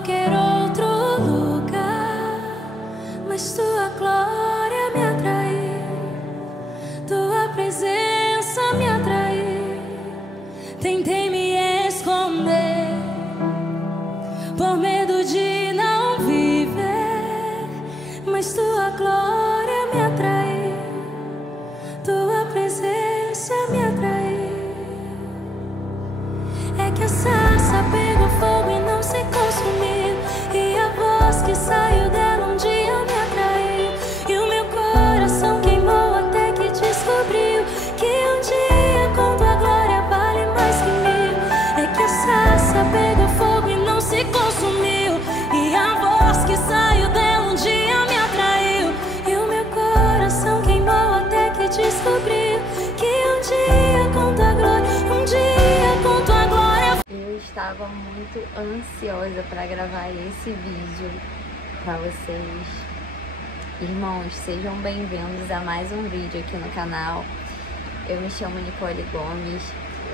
qualquer outro lugar, mas tua glória me atraiu, tua presença me atraiu. Tentei me esconder por medo de não viver, mas tua glória me atraiu, tua presença me atraiu. É que a sarça pegou fogo e não se consumiu, e a voz que saiu dela um dia me atraiu, e o meu coração queimou até que descobriu que um dia com tua glória vale mais que mil. É que a sarça pegou fogo e não se consumiu, e a voz que saiu dela um dia me atraiu, e o meu coração queimou até que descobriu que um dia com tua glória, um dia com tua glória. Eu estava muito ansiosa para gravar esse vídeo para vocês. Irmãos, sejam bem-vindos a mais um vídeo aqui no canal. Eu me chamo Nicole Gomes.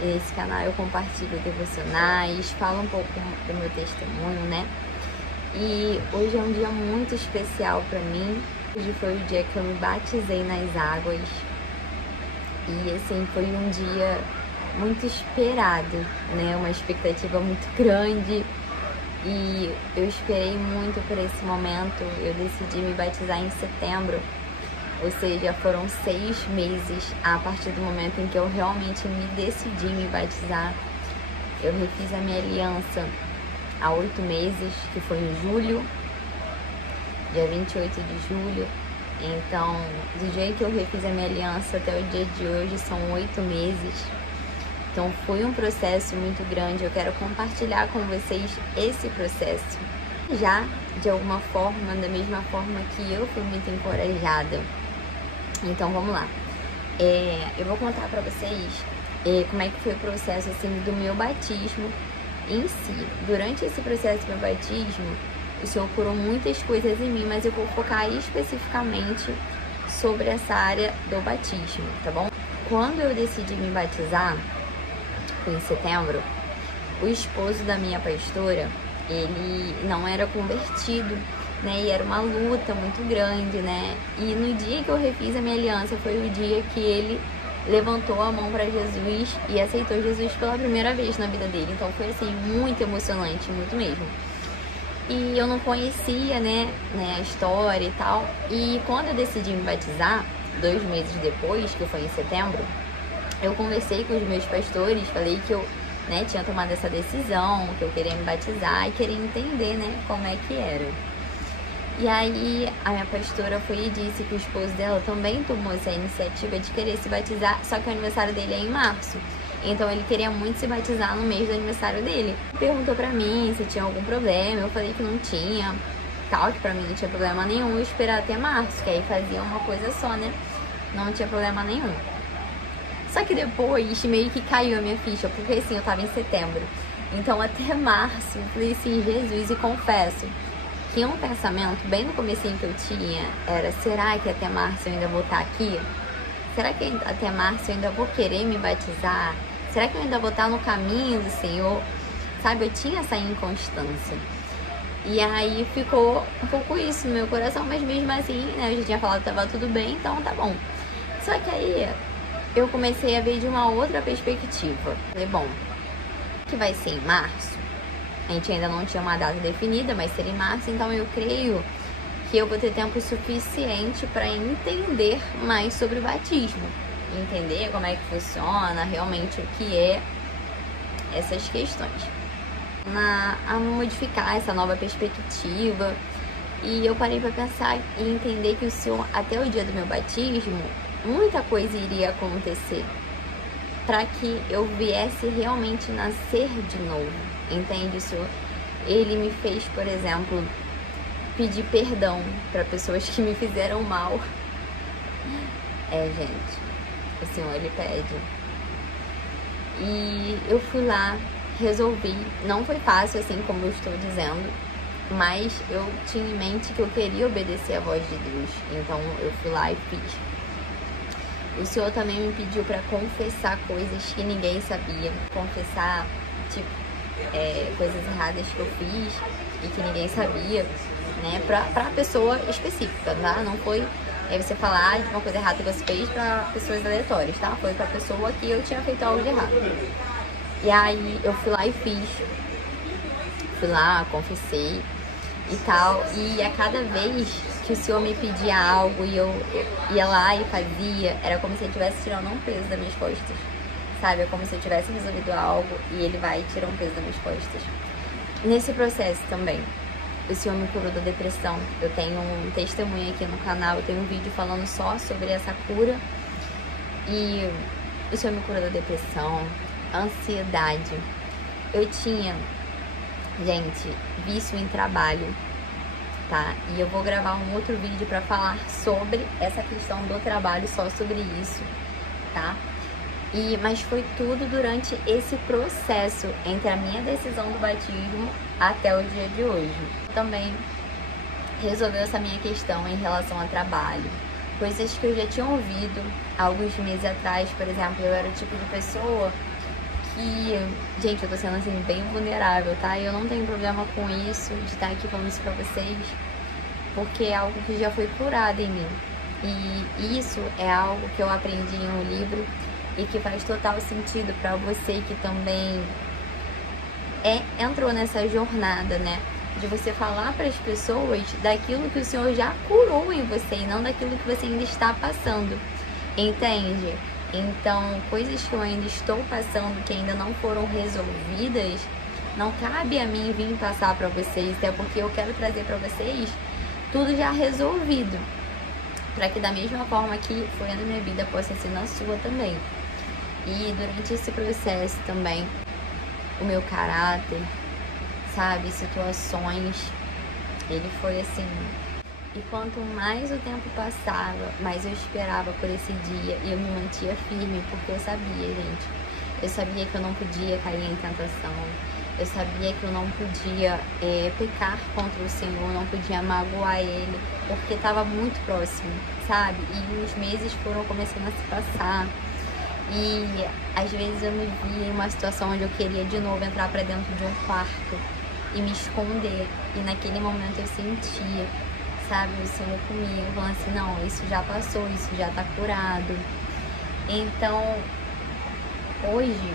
Nesse canal eu compartilho devocionais, falo um pouco do meu testemunho, né? E hoje é um dia muito especial para mim. Hoje foi o dia que eu me batizei nas águas. E assim, foi um dia muito esperado, né? Uma expectativa muito grande, e eu esperei muito por esse momento. Eu decidi me batizar em setembro, ou seja, foram 6 meses a partir do momento em que eu realmente me decidi me batizar. Eu refiz a minha aliança há 8 meses, que foi em julho, dia 28 de julho. Então, do dia que eu refiz a minha aliança até o dia de hoje são 8 meses. Então foi um processo muito grande. Eu quero compartilhar com vocês esse processo. Já de alguma forma, da mesma forma que eu fui muito encorajada. Então vamos lá. Eu vou contar pra vocês como é que foi o processo assim, do meu batismo em si. Durante esse processo do meu batismo, o Senhor curou muitas coisas em mim, mas eu vou focar especificamente sobre essa área do batismo, tá bom? Quando eu decidi me batizar, em setembro, o esposo da minha pastora, ele não era convertido, né, e era uma luta muito grande, né, e no dia que eu refiz a minha aliança, foi o dia que ele levantou a mão para Jesus e aceitou Jesus pela primeira vez na vida dele. Então foi assim, muito emocionante, muito mesmo. E eu não conhecia, né, a história e tal, e quando eu decidi me batizar, 2 meses depois, que foi em setembro, eu conversei com os meus pastores, falei que eu, né, tinha tomado essa decisão, que eu queria me batizar e queria entender, né, como é que era. E aí a minha pastora foi e disse que o esposo dela também tomou essa iniciativa de querer se batizar, só que o aniversário dele é em março. Então ele queria muito se batizar no mês do aniversário dele. Perguntou pra mim se tinha algum problema, eu falei que não tinha, tal, que pra mim não tinha problema nenhum, eu esperar até março, que aí fazia uma coisa só, né, não tinha problema nenhum. Só que depois meio que caiu a minha ficha, porque assim, eu tava em setembro. Então até março, eu falei assim, Jesus, e confesso que um pensamento bem no comecinho que eu tinha era, será que até março eu ainda vou estar aqui? Será que até março eu ainda vou querer me batizar? Será que eu ainda vou estar no caminho do Senhor? Sabe, eu tinha essa inconstância. E aí ficou um pouco isso no meu coração, mas mesmo assim, né, eu já tinha falado que tava tudo bem, então tá bom. Só que aí eu comecei a ver de uma outra perspectiva. Falei, bom, que vai ser em março, a gente ainda não tinha uma data definida, mas seria em março, então eu creio que eu vou ter tempo suficiente para entender mais sobre o batismo, entender como é que funciona, realmente o que é essas questões. A modificar essa nova perspectiva, e eu parei para pensar e entender que o Senhor, até o dia do meu batismo, muita coisa iria acontecer para que eu viesse realmente nascer de novo, entende? O Senhor, ele me fez, por exemplo, pedir perdão para pessoas que me fizeram mal. Gente, o Senhor, ele pede. E eu fui lá, resolvi. Não foi fácil, assim como eu estou dizendo, mas eu tinha em mente que eu queria obedecer a voz de Deus. Então eu fui lá e fiz. O Senhor também me pediu para confessar coisas que ninguém sabia. Confessar, tipo, coisas erradas que eu fiz e que ninguém sabia, né? Pra pessoa específica, tá? Não foi você falar de uma coisa errada que você fez pra pessoas aleatórias, tá? Foi pra pessoa que eu tinha feito algo de errado. E aí eu fui lá e fiz. Fui lá, confessei e tal. E a cada vez que o Senhor me pedia algo e eu ia lá e fazia, era como se ele estivesse tirando um peso das minhas costas. Sabe? É como se eu tivesse resolvido algo e ele vai e tira um peso das minhas costas. Nesse processo também, o Senhor me curou da depressão. Eu tenho um testemunho aqui no canal, eu tenho um vídeo falando só sobre essa cura. E o Senhor me curou da depressão, ansiedade. Eu tinha, gente, vício em trabalho, tá? E eu vou gravar um outro vídeo pra falar sobre essa questão do trabalho, só sobre isso, tá? Mas foi tudo durante esse processo, entre a minha decisão do batismo até o dia de hoje. Também resolveu essa minha questão em relação ao trabalho. Coisas que eu já tinha ouvido alguns meses atrás, por exemplo, eu era o tipo de pessoa que... Gente, eu tô sendo assim bem vulnerável, tá? Eu não tenho problema com isso, de estar aqui falando isso pra vocês, porque é algo que já foi curado em mim. E isso é algo que eu aprendi em um livro e que faz total sentido pra você que também entrou nessa jornada, né? De você falar para as pessoas daquilo que o Senhor já curou em você e não daquilo que você ainda está passando, entende? Então, coisas que eu ainda estou passando, que ainda não foram resolvidas, não cabe a mim vir passar para vocês, até porque eu quero trazer para vocês tudo já resolvido, para que da mesma forma que foi na minha vida, possa ser na sua também. E durante esse processo também, o meu caráter, sabe, situações, ele foi assim. E quanto mais o tempo passava, mais eu esperava por esse dia e eu me mantia firme, porque eu sabia, gente, eu sabia que eu não podia cair em tentação, eu sabia que eu não podia pecar contra o Senhor, não podia magoar Ele, porque estava muito próximo, sabe? E os meses foram começando a se passar. E às vezes eu me via em uma situação onde eu queria de novo entrar para dentro de um quarto e me esconder. E naquele momento eu sentia, sabe, o Senhor comigo, falando assim, não, isso já passou, isso já tá curado. Então, hoje,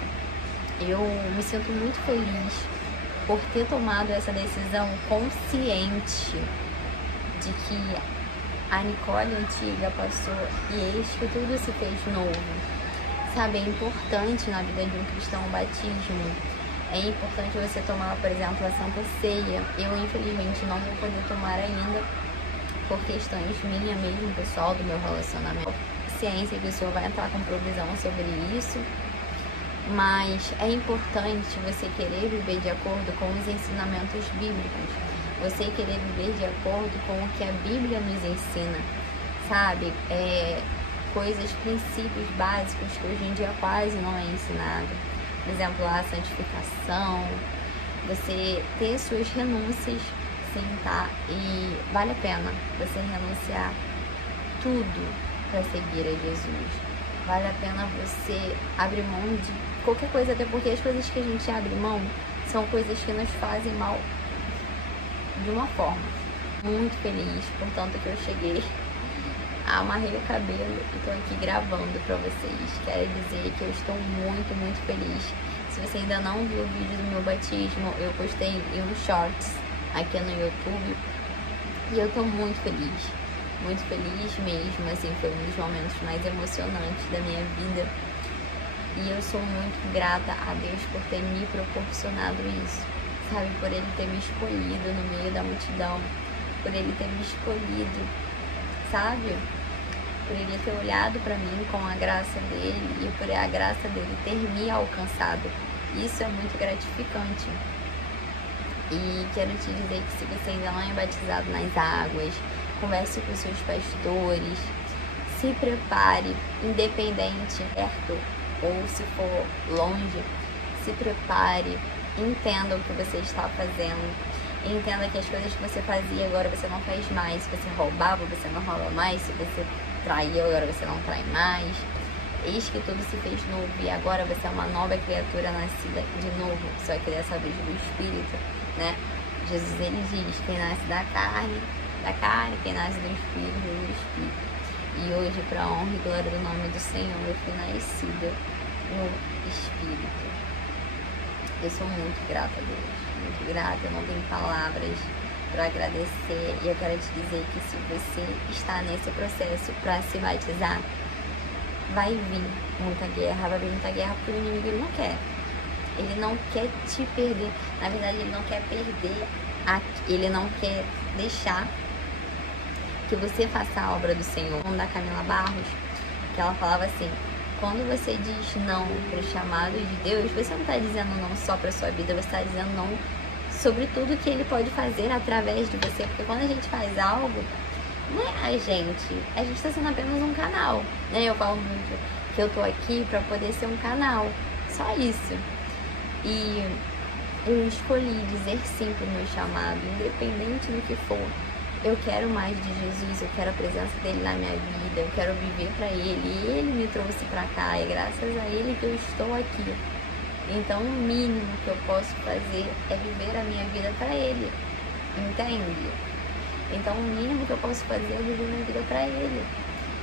eu me sinto muito feliz por ter tomado essa decisão consciente de que a Nicole antiga passou e eis que tudo se fez novo. Sabe, é importante na vida de um cristão o batismo. É importante você tomar, por exemplo, a Santa Ceia. Eu, infelizmente, não vou poder tomar ainda por questões minha mesmo, pessoal, do meu relacionamento. Ciência que o Senhor vai entrar com provisão sobre isso. Mas é importante você querer viver de acordo com os ensinamentos bíblicos. Você querer viver de acordo com o que a Bíblia nos ensina. Sabe? Coisas, princípios básicos que hoje em dia quase não é ensinado. Por exemplo, a santificação, você ter suas renúncias, sim, tá? E vale a pena você renunciar tudo para seguir a Jesus. Vale a pena você abrir mão de qualquer coisa, até porque as coisas que a gente abre mão são coisas que nos fazem mal de uma forma. Muito feliz, portanto, que eu cheguei, amarrei o cabelo e tô aqui gravando pra vocês. Quero dizer que eu estou muito, muito feliz. Se você ainda não viu o vídeo do meu batismo, eu postei em um shorts aqui no YouTube. E eu tô muito feliz mesmo, assim, foi um dos momentos mais emocionantes da minha vida. E eu sou muito grata a Deus por ter me proporcionado isso, sabe? Por Ele ter me escolhido no meio da multidão, por Ele ter me escolhido, sabe? Por Ele ter olhado pra mim com a graça dEle e por a graça dEle ter me alcançado. Isso é muito gratificante. E quero te dizer que se você ainda não é batizado nas águas, converse com seus pastores, se prepare, independente, perto ou se for longe, se prepare, entenda o que você está fazendo, entenda que as coisas que você fazia agora você não faz mais, se você roubava, você não rouba mais, se você traiu, agora você não trai mais. Eis que tudo se fez novo e agora você é uma nova criatura nascida de novo, só que dessa vez do Espírito, né? Jesus, ele diz, quem nasce da carne, quem nasce do Espírito, do Espírito. E hoje, para a honra e glória do nome do Senhor, eu fui nascida no Espírito. Eu sou muito grata a Deus, muito grata, eu não tenho palavras para agradecer. E eu quero te dizer que se você está nesse processo para se batizar, vai vir muita guerra, porque o inimigo ele não quer. Ele não quer te perder. Na verdade, ele não quer perder, ele não quer deixar que você faça a obra do Senhor. Da Camila Barros, que ela falava assim: quando você diz não para o chamado de Deus, você não está dizendo não só para sua vida, você está dizendo não sobre tudo que ele pode fazer através de você. Porque quando a gente faz algo, não é a gente está sendo apenas um canal, né? Eu falo muito que eu tô aqui para poder ser um canal, só isso. E eu escolhi dizer sim pro meu chamado, independente do que for. Eu quero mais de Jesus, eu quero a presença dele na minha vida, eu quero viver para ele. E ele me trouxe para cá, e graças a ele que eu estou aqui. Então o mínimo que eu posso fazer é viver a minha vida para ele, entende? Então o mínimo que eu posso fazer é viver minha vida para ele.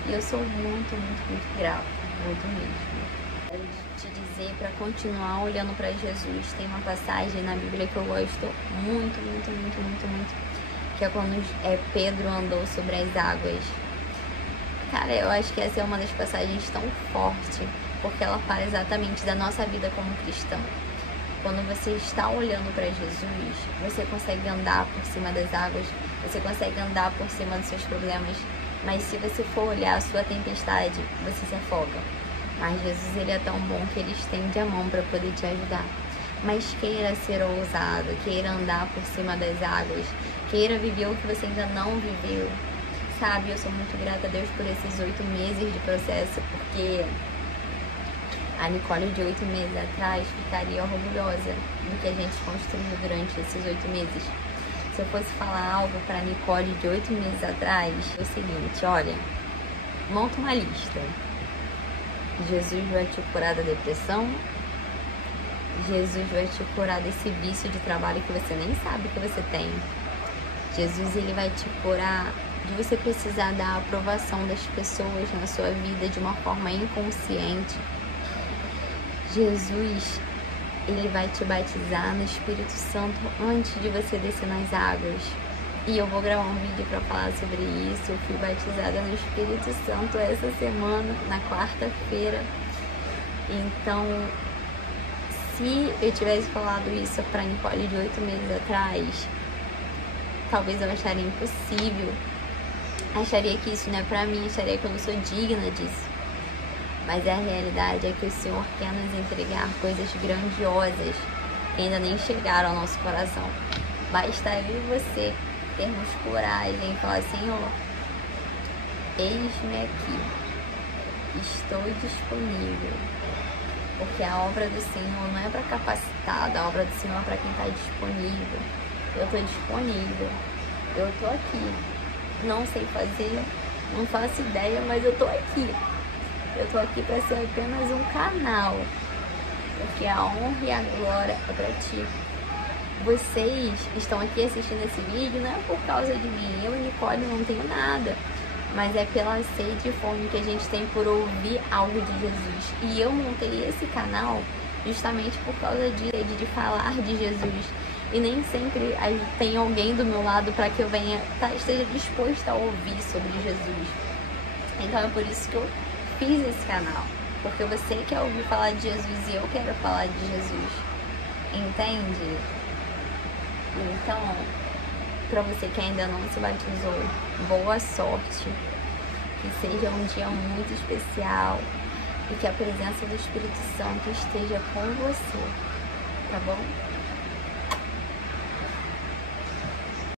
E eu sou muito, muito, muito grata, muito mesmo. Quero te dizer para continuar olhando para Jesus. Tem uma passagem na Bíblia que eu gosto muito, muito, muito, muito, muito, que é quando Pedro andou sobre as águas. Cara, eu acho que essa é uma das passagens tão forte, porque ela fala exatamente da nossa vida como cristão. Quando você está olhando para Jesus, você consegue andar por cima das águas, você consegue andar por cima dos seus problemas, mas se você for olhar a sua tempestade, você se afoga. Mas Jesus, ele é tão bom que ele estende a mão para poder te ajudar. Mas queira ser ousado, queira andar por cima das águas, queira viver o que você ainda não viveu. Sabe, eu sou muito grata a Deus por esses 8 meses de processo, porque a Nicole de 8 meses atrás ficaria orgulhosa do que a gente construiu durante esses 8 meses. Se eu fosse falar algo para a Nicole de 8 meses atrás, é o seguinte: olha, monta uma lista. Jesus vai te curar da depressão, Jesus vai te curar desse vício de trabalho que você nem sabe que você tem. Jesus, ele vai te curar de você precisar da aprovação das pessoas na sua vida de uma forma inconsciente. Jesus, ele vai te batizar no Espírito Santo antes de você descer nas águas. E eu vou gravar um vídeo para falar sobre isso. Eu fui batizada no Espírito Santo essa semana, na quarta-feira. Então, se eu tivesse falado isso para Nicole de 8 meses atrás, talvez eu acharia impossível. Acharia que isso não é pra mim, acharia que eu não sou digna disso. Mas a realidade é que o Senhor quer nos entregar coisas grandiosas que ainda nem chegaram ao nosso coração. Basta eu e você termos coragem e falar: Senhor, eis-me aqui, estou disponível. Porque a obra do Senhor não é para capacitado, a obra do Senhor é para quem está disponível. Eu estou disponível, eu estou aqui. Não sei fazer, não faço ideia, mas eu estou aqui. Eu estou aqui para ser apenas um canal, porque a honra e a glória é para ti. Vocês estão aqui assistindo esse vídeo não é por causa de mim, eu e Nicole não tenho nada, mas é pela sede e fome que a gente tem por ouvir algo de Jesus. E eu montei esse canal justamente por causa de falar de Jesus. E nem sempre tem alguém do meu lado para que eu esteja disposta a ouvir sobre Jesus. Então é por isso que eu fiz esse canal, porque você quer ouvir falar de Jesus e eu quero falar de Jesus, entende? Então, para você que ainda não se batizou, boa sorte, que seja um dia muito especial e que a presença do Espírito Santo esteja com você, tá bom?